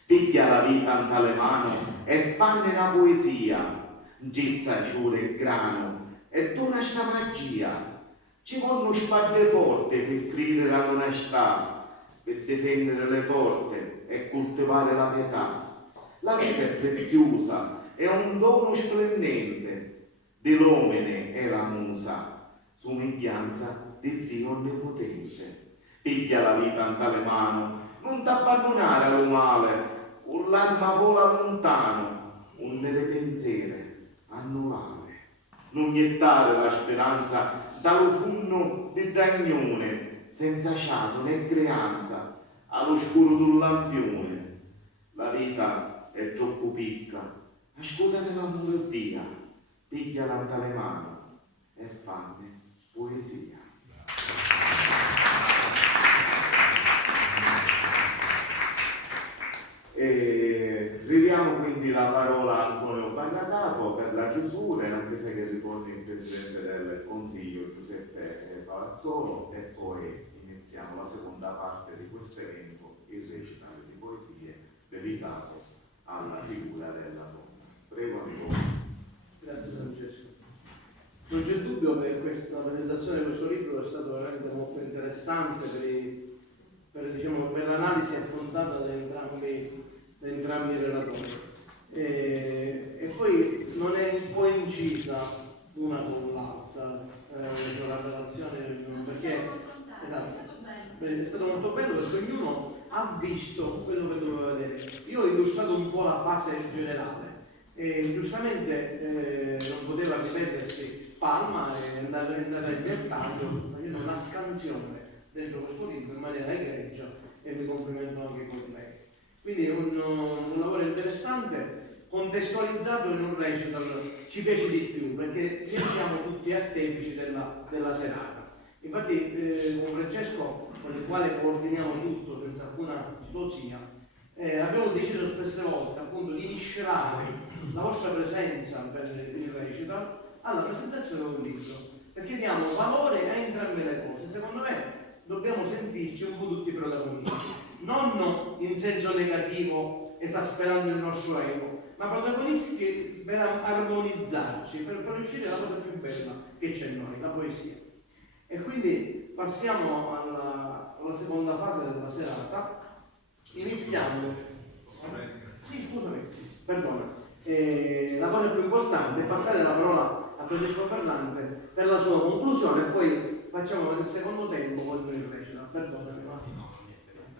Piglia la vita dalle mani e fanne una poesia, gizza giù il grano e dona sta magia. Ci vogliono spade forti per scrivere l'onestà, per difendere le porte e coltivare la pietà. La vita è preziosa, è un dono splendente, dell'omine è la musa, somiglianza di Dio onnipotente. Piglia la vita in tale mano, non t'abbandonare al male, con l'arma vola lontano, un nelle pensiere annullare. Non gettare la speranza dallo funno di dragnone, senza ciato né creanza, all'oscuro d'un lampione. La vita è troppo picca, ascoltane la melodia, pigliala in tale mano e fanne poesia. Ridiamo quindi la parola a Antonio Bagnacapo per la chiusura, anche se che ricordi il Presidente del Consiglio Giuseppe Palazzolo, e poi iniziamo la seconda parte di questo evento, il recitale di poesie dedicato alla figura della donna. Prego Antonio. Grazie Francesco. Non c'è dubbio che la presentazione di questo libro è stata veramente molto interessante per l'analisi affrontata da entrambi i relatori. E poi non è un po' incisa una con l'altra la relazione, perché è stato molto bello perché ognuno ha visto quello che doveva vedere. Io ho illustrato un po' la fase generale e giustamente non poteva ripetersi Palma e andare nel dettaglio, facendo una scansione dentro questo libro in maniera egregia e mi complimento anche con lei. Quindi è un lavoro interessante, contestualizzato in un recital ci piace di più perché diventiamo tutti artefici della serata. Infatti con Francesco, con il quale coordiniamo tutto senza alcuna tifosia, abbiamo deciso spesse volte appunto di miscelare la vostra presenza per il recital alla presentazione di un libro, perché diamo valore a entrambe le cose. Secondo me dobbiamo sentirci un po' tutti protagonisti, non in senso negativo esasperando il nostro ego, ma protagonisti per armonizzarci, per far uscire la cosa più bella che c'è in noi, la poesia. E quindi passiamo alla seconda fase della serata, iniziando. Sì, scusami, perdona. La cosa più importante è passare la parola a Francesco Ferrante per la sua conclusione e poi facciamo nel secondo tempo con il recita. Perdonami.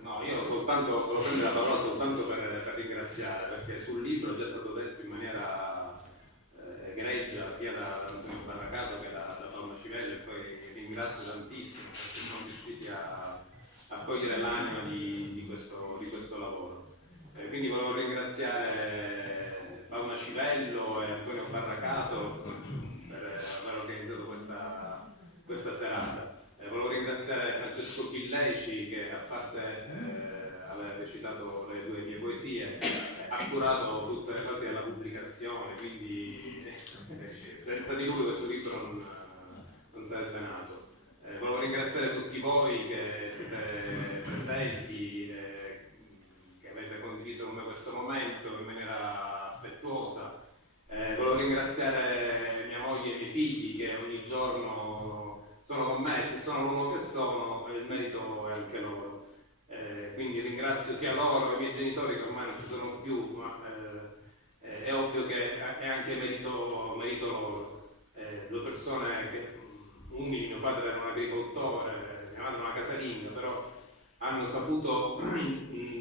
No, No, io soltanto volevo prendere la parola soltanto per ringraziare, perché sul libro è già stato detto in maniera egregia sia da Antonio Barracato che da Paola Civella, e poi ringrazio tantissimo perché siamo riusciti a cogliere l'anima di questo lavoro. Quindi volevo ringraziare Paola Civello e Antonio Barracato per aver organizzato questa serata. Volevo ringraziare Francesco Chilleci che, a parte aver recitato le 2 mie poesie, ha curato tutte le fasi della pubblicazione, quindi senza di lui questo libro non sarebbe nato. Volevo ringraziare tutti voi che siete presenti, che avete condiviso con me questo momento in maniera affettuosa. Volevo ringraziare mia moglie e i miei figli che ogni giorno sono con me, se sono l'uomo che sono, il merito è anche loro. Quindi ringrazio sia loro che i miei genitori che ormai non ci sono più, ma è ovvio che è anche merito loro. 2 persone che, umili, mio padre era un agricoltore, mia madre una casalinga, però hanno saputo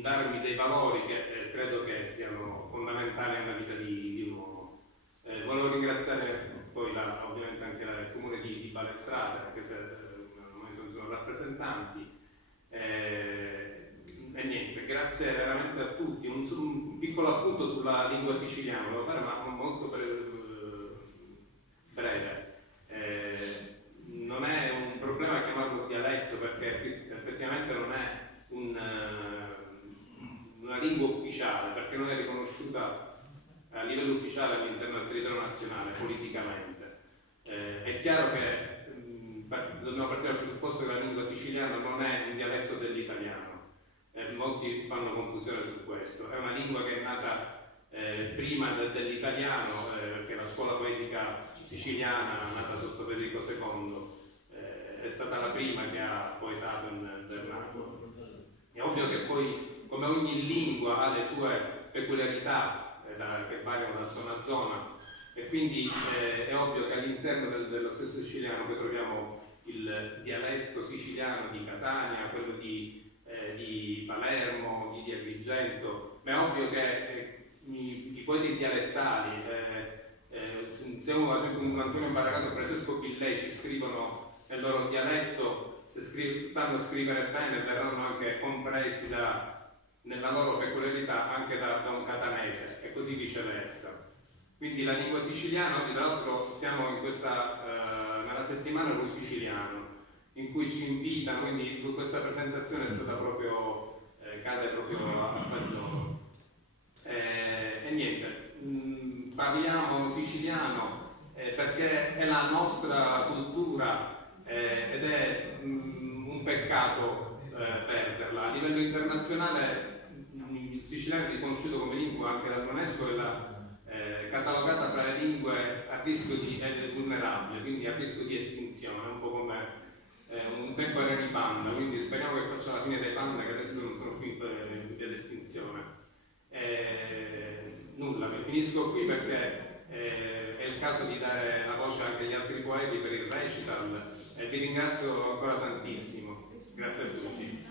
darmi dei valori che credo che siano fondamentali nella vita di un uomo. Volevo ringraziare poi ovviamente anche il comune di Balestrate, anche se al momento non sono rappresentanti. E niente, grazie veramente a tutti. Un piccolo appunto sulla lingua siciliana, volevo fare ma molto breve. Non è un problema chiamarlo dialetto perché effettivamente non è una lingua ufficiale, perché non è riconosciuta a livello ufficiale all'interno del territorio nazionale politicamente. È chiaro che dobbiamo partire dal presupposto che la lingua siciliana non è un dialetto dell'italiano. Molti fanno confusione su questo. È una lingua che è nata prima dell'italiano, perché la scuola poetica siciliana, nata sotto Federico II, è stata la prima che ha poetato in vernacolo. È ovvio che poi, come ogni lingua, ha le sue peculiarità che variano da zona a zona, e quindi è ovvio che all'interno dello stesso siciliano poi troviamo il dialetto siciliano di Catania, quello di Palermo, di Agrigento, ma è ovvio che i poeti dialettali, se uno, ad esempio un Antonio Barracato e Francesco Chilleci scrivono nel loro dialetto, se sanno scrivere bene verranno anche compresi nella loro peculiarità anche da un catanese e così viceversa. Quindi la lingua siciliana, oggi tra l'altro siamo in nella settimana del siciliano, in cui ci invitano, quindi questa presentazione è stata proprio, cade proprio a fagiolo. E niente, parliamo siciliano perché è la nostra cultura ed è un peccato perderla. A livello internazionale il siciliano è riconosciuto come lingua anche dall'UNESCO e catalogata fra le lingue a rischio di vulnerabile, quindi a rischio di estinzione, un po' come un tempo era i panda, quindi speriamo che faccia la fine dei panda che adesso non sono più in via d'estinzione. Nulla, mi finisco qui perché è il caso di dare la voce anche agli altri poeti per il recital e vi ringrazio ancora tantissimo. Grazie a tutti.